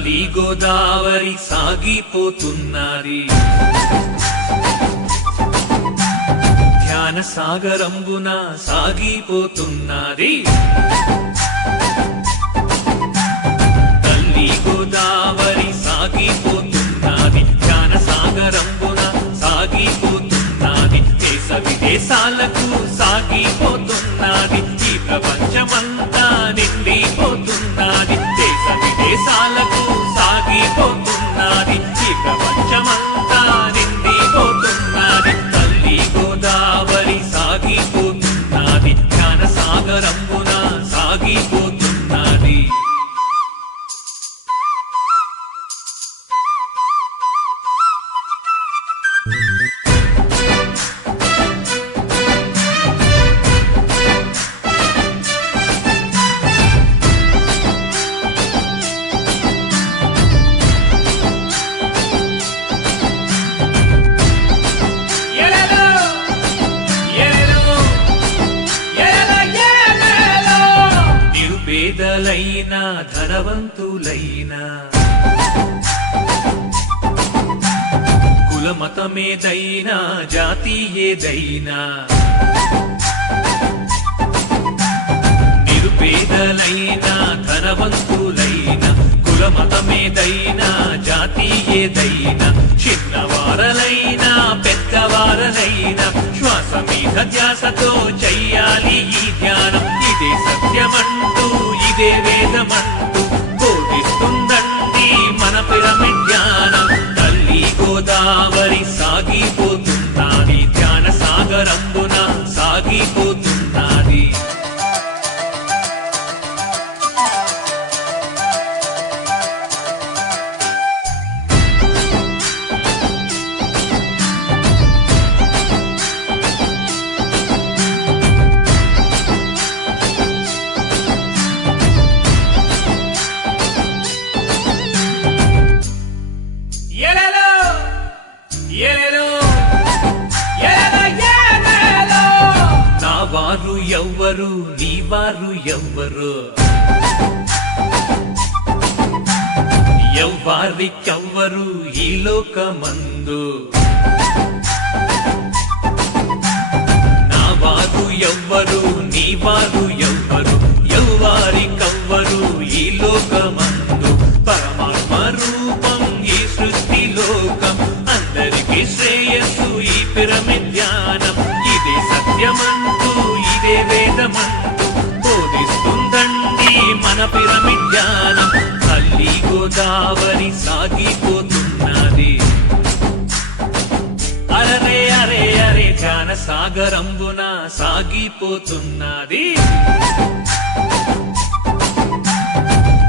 తల్లి గోదావరి సాగిపోతున్నది ధ్యాన సాగరంబున సాగిపోతున్నది తల్లి గోదావరి సాగిపోతున్నది ధ్యాన సాగరంబున సాగిపోతున్నది దేశ విదేశాలకు సాగిపోతున్నది ఈ ప్రపంచమంతా నిండిపోతున్నది దేశ విదేశాలకు సాగిపోతున్నది ఈ ప్రపంచమంతా నిండిపోతున్నది తల్లి గోదావరి సాగిపోతున్నది జ్ఞాన సాగరంబున సాగిపోతున్నది నిరుపేదలైనా ధనవంతులైనా కులమతమేదైనా జాతి ఏదైనా నిరుపేదలైనా ధనవంతులైనా కులమతమేదైనా జాతి ఏదైనా చిన్నవారలైనా పెద్దవారలైనా శ్వాస మీద ధ్యాసతో చెయ్యాలి ఈ ధ్యానం ఇదే సత్యమంటూ ఇదే వేదమంటూ బోధిస్తుందండి మన పిరమిడ్ ధ్యానం తల్లి గోదావరి సాగిపోతున్నది ధ్యాన సాగరంబున సాగిపోతున్నది నా వారు ఎవ్వరు నీ వారు ఎవ్వరు ఎవ్వారికెవ్వరు ఈ లోకమందు నా వారు ఎవ్వరు నీ వారు ఎవ్వరు ఎవ్వారికెవ్వరు ఈ లోకమందు పరమాత్మ రూపం ఈ సృష్టి లోకం అందరికీ శ్రేయస్సు ఈ పిరమిడ్ ధ్యానం ఇదే సత్యమంటూ ఇదే వేదమంటూ బోధిస్తుందండి మన పిరమిడ్ ధ్యానం తల్లి గోదావరి సాగిపోతున్నది అరే అరే అరే ధ్యాన సాగరంబున సాగిపోతున్నది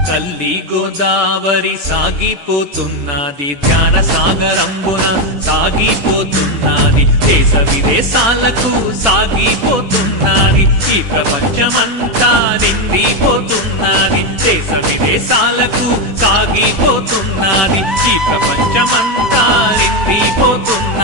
తల్లి గోదావరి సాగిపోతున్నది ధ్యాన సాగరంబున సాగిపోతున్నది దేశ విదేశాలకు సాగిపోతున్నది ఈ ప్రపంచమంతా నిండిపోతున్నది దేశ విదేశాలకు సాగిపోతున్నది ఈ ప్రపంచమంతా నిండిపోతున్నది